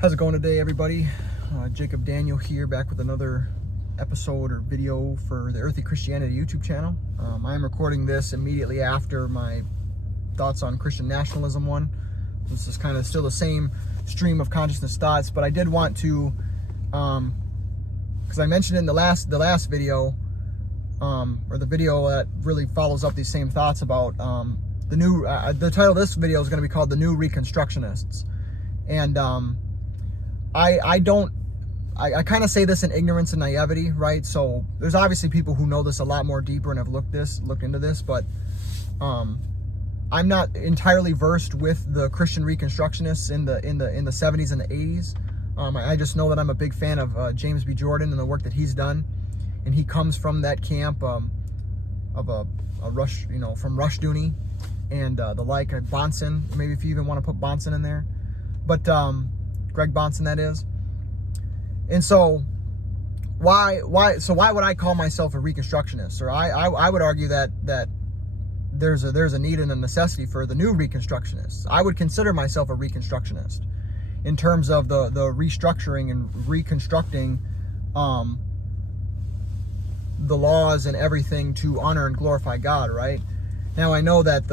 How's it going today, everybody? Jacob Daniel here, back with another episode or video for the Earthy Christianity YouTube channel. I am recording this immediately after my thoughts on Christian nationalism one. This is kind of still the same stream of consciousness thoughts, but I did want to, because I mentioned in the last video, or the video that really follows up these same thoughts about the new. The title of this video is going to be called "The New Reconstructionists," and I kind of say this in ignorance and naivety, right? So there's obviously people who know this a lot more deeper and have looked into this, but I'm not entirely versed with the Christian Reconstructionists in the 70s and the 80s. I just know that I'm a big fan of James B. Jordan and the work that he's done, and he comes from that camp of a Rush, from Rushdoony and the like, Bonson. Maybe if you even want to put Bonson in there, but Greg Bonson, that is. And so why would I call myself a Reconstructionist? Or I would argue that there's a need and a necessity for the new Reconstructionists. I would consider myself a Reconstructionist in terms of the restructuring and reconstructing the laws and everything to honor and glorify God, right? Now I know that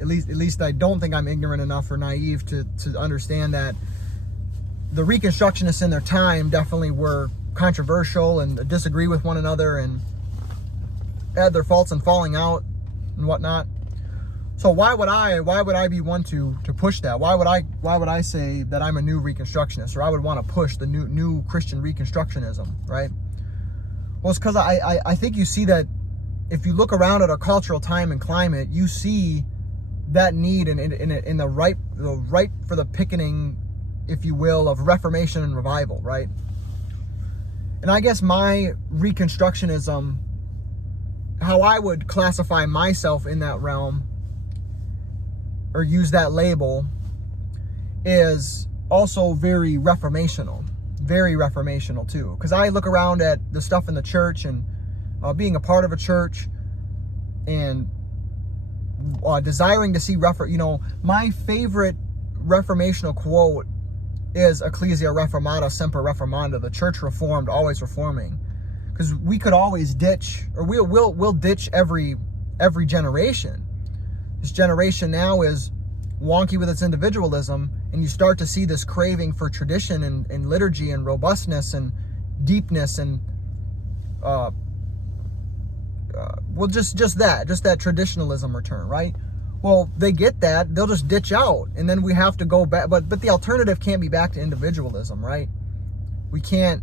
at least I don't think I'm ignorant enough or naive to understand that the Reconstructionists in their time definitely were controversial and disagree with one another and had their faults and falling out and whatnot. So why would I be one to push that? Why would I say that I'm a new Reconstructionist, or I would want to push the new Christian Reconstructionism, right? Well, it's because I think you see that if you look around at our cultural time and climate, you see that need in the ripe for the picking, if you will, of reformation and revival, right? And I guess my Reconstructionism, how I would classify myself in that realm or use that label, is also very reformational too. Because I look around at the stuff in the church and being a part of a church and desiring to see my favorite reformational quote is Ecclesia Reformata Semper Reformanda, the church reformed, always reforming. Because we could always ditch, or we'll ditch every generation. This generation now is wonky with its individualism, and you start to see this craving for tradition and liturgy and robustness and deepness and just that traditionalism return, right? Well, they get that, they'll just ditch out, and then we have to go back. But the alternative can't be back to individualism, right? We can't.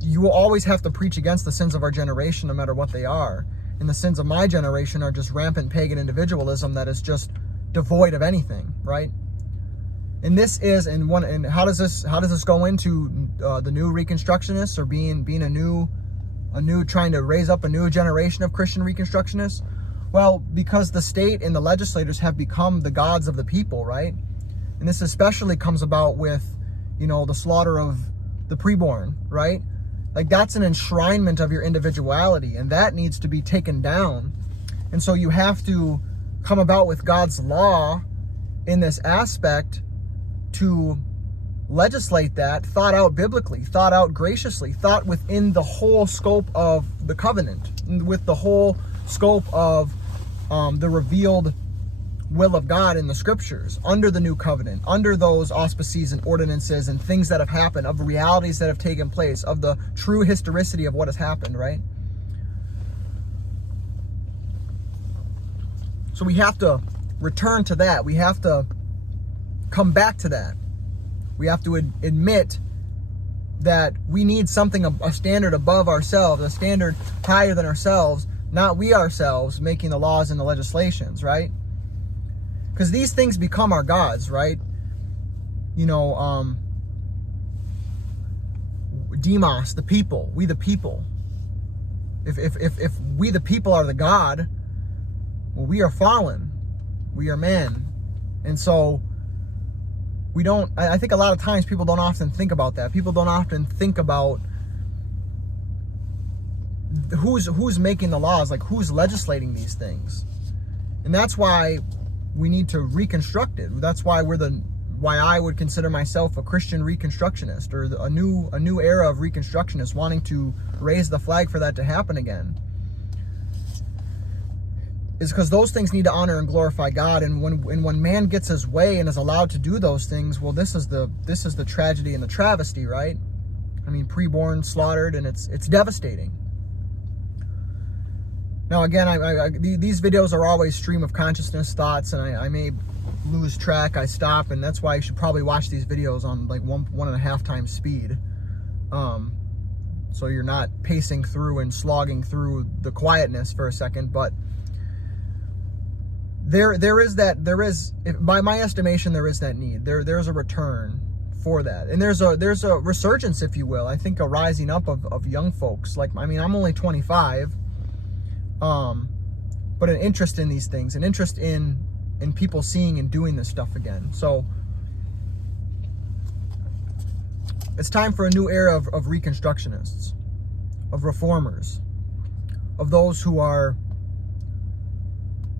You will always have to preach against the sins of our generation, no matter what they are. And the sins of my generation are just rampant pagan individualism that is just devoid of anything, right? And this is, and how does this go into the new Reconstructionists, or being a new trying to raise up a new generation of Christian Reconstructionists? Well, because the state and the legislators have become the gods of the people, right? And this especially comes about with, the slaughter of the preborn, right? Like, that's an enshrinement of your individuality, and that needs to be taken down. And so you have to come about with God's law in this aspect to legislate that, thought out biblically, thought out graciously, thought within the whole scope of the covenant, with the whole scope of the revealed will of God in the scriptures, under the new covenant, under those auspices and ordinances and things that have happened, of realities that have taken place, of the true historicity of what has happened, right? So we have to return to that. We have to come back to that. We have to admit that we need something, a standard above ourselves, a standard higher than ourselves, not we ourselves making the laws and the legislations, right? Because these things become our gods, right? Demos, the people, we the people. If we the people are the God, well, we are fallen, we are men, and so we don't. I think a lot of times people don't often think about that. People don't often think about who's making the laws, like who's legislating these things. And that's why we need to reconstruct it. That's why we're why I would consider myself a Christian Reconstructionist, or a new era of Reconstructionists wanting to raise the flag for that to happen again, is because those things need to honor and glorify God. And when man gets his way and is allowed to do those things, well, this is the tragedy and the travesty, right? I mean, preborn slaughtered, and it's devastating. Now, again, these videos are always stream of consciousness thoughts, and I may lose track. I stop, and that's why you should probably watch these videos on like 1.5 times speed, so you're not pacing through and slogging through the quietness for a second. But there is, by my estimation, there is that need. There's a return for that, and there's a resurgence, if you will. I think a rising up of young folks. Like, I mean, I'm only 25, but an interest in these things, an interest in people seeing and doing this stuff again. So it's time for a new era of Reconstructionists, of reformers, of those who are,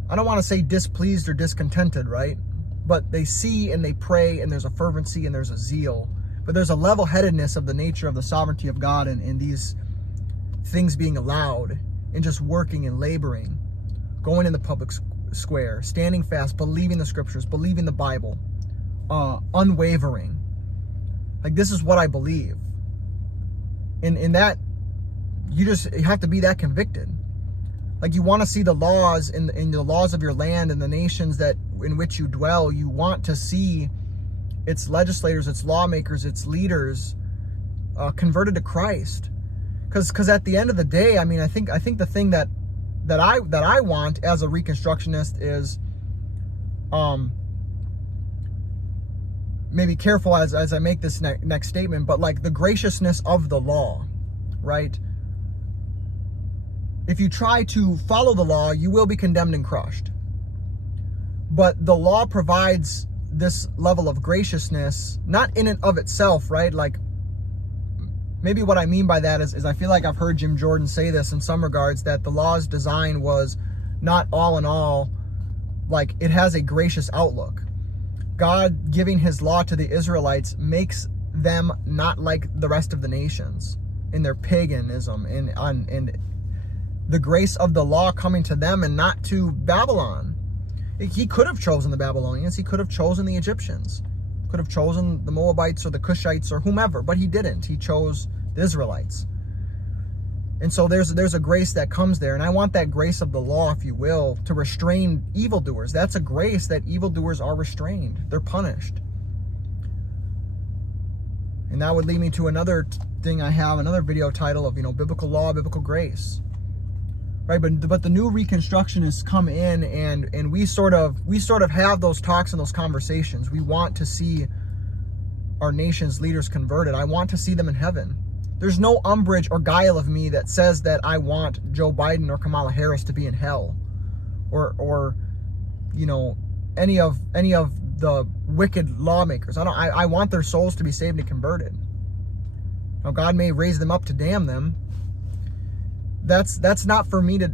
I don't want to say displeased or discontented, right? But they see and they pray, and there's a fervency and there's a zeal, but there's a level-headedness of the nature of the sovereignty of God and these things being allowed, and just working and laboring, going in the public square, standing fast, believing the scriptures, believing the Bible, unwavering. Like, this is what I believe. In that, you have to be that convicted. Like, you want to see the laws in the laws of your land and the nations in which you dwell. You want to see its legislators, its lawmakers, its leaders converted to Christ. Because at the end of the day, I mean, I think the thing that I want as a Reconstructionist is, maybe careful as I make this next statement, but like the graciousness of the law, right? If you try to follow the law, you will be condemned and crushed. But the law provides this level of graciousness, not in and of itself, right? Like, maybe what I mean by that is I feel like I've heard Jim Jordan say this in some regards, that the law's design was not all in all, like, it has a gracious outlook. God giving his law to the Israelites makes them not like the rest of the nations in their paganism and the grace of the law coming to them and not to Babylon. He could have chosen the Babylonians. He could have chosen the Egyptians. Could have chosen the Moabites or the Cushites or whomever, but he didn't. He chose the Israelites. And so there's a grace that comes there, and I want that grace of the law, if you will, to restrain evildoers. That's a grace that evildoers are restrained. They're punished. And that would lead me to another thing I have, another video title of, biblical law, biblical grace. Right, but the new Reconstructionists come in, and we sort of have those talks and those conversations. We want to see our nation's leaders converted. I want to see them in heaven. There's no umbrage or guile of me that says that I want Joe Biden or Kamala Harris to be in hell, or any of the wicked lawmakers. I want their souls to be saved and converted. Now, God may raise them up to damn them. That's not for me to.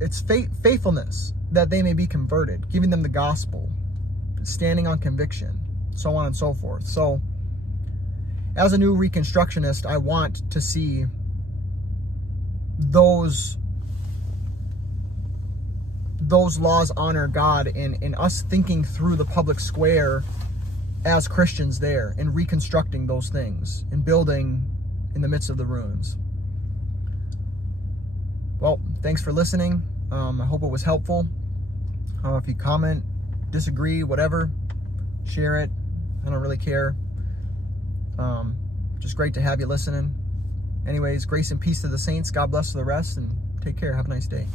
It's faithfulness that they may be converted, giving them the gospel, standing on conviction, so on and so forth. So, as a new Reconstructionist, I want to see those laws honor God, and us thinking through the public square as Christians there, and reconstructing those things and building in the midst of the ruins. Well, thanks for listening. I hope it was helpful. If you comment, disagree, whatever, share it. I don't really care. Just great to have you listening. Anyways, grace and peace to the saints. God bless to the rest, and take care. Have a nice day.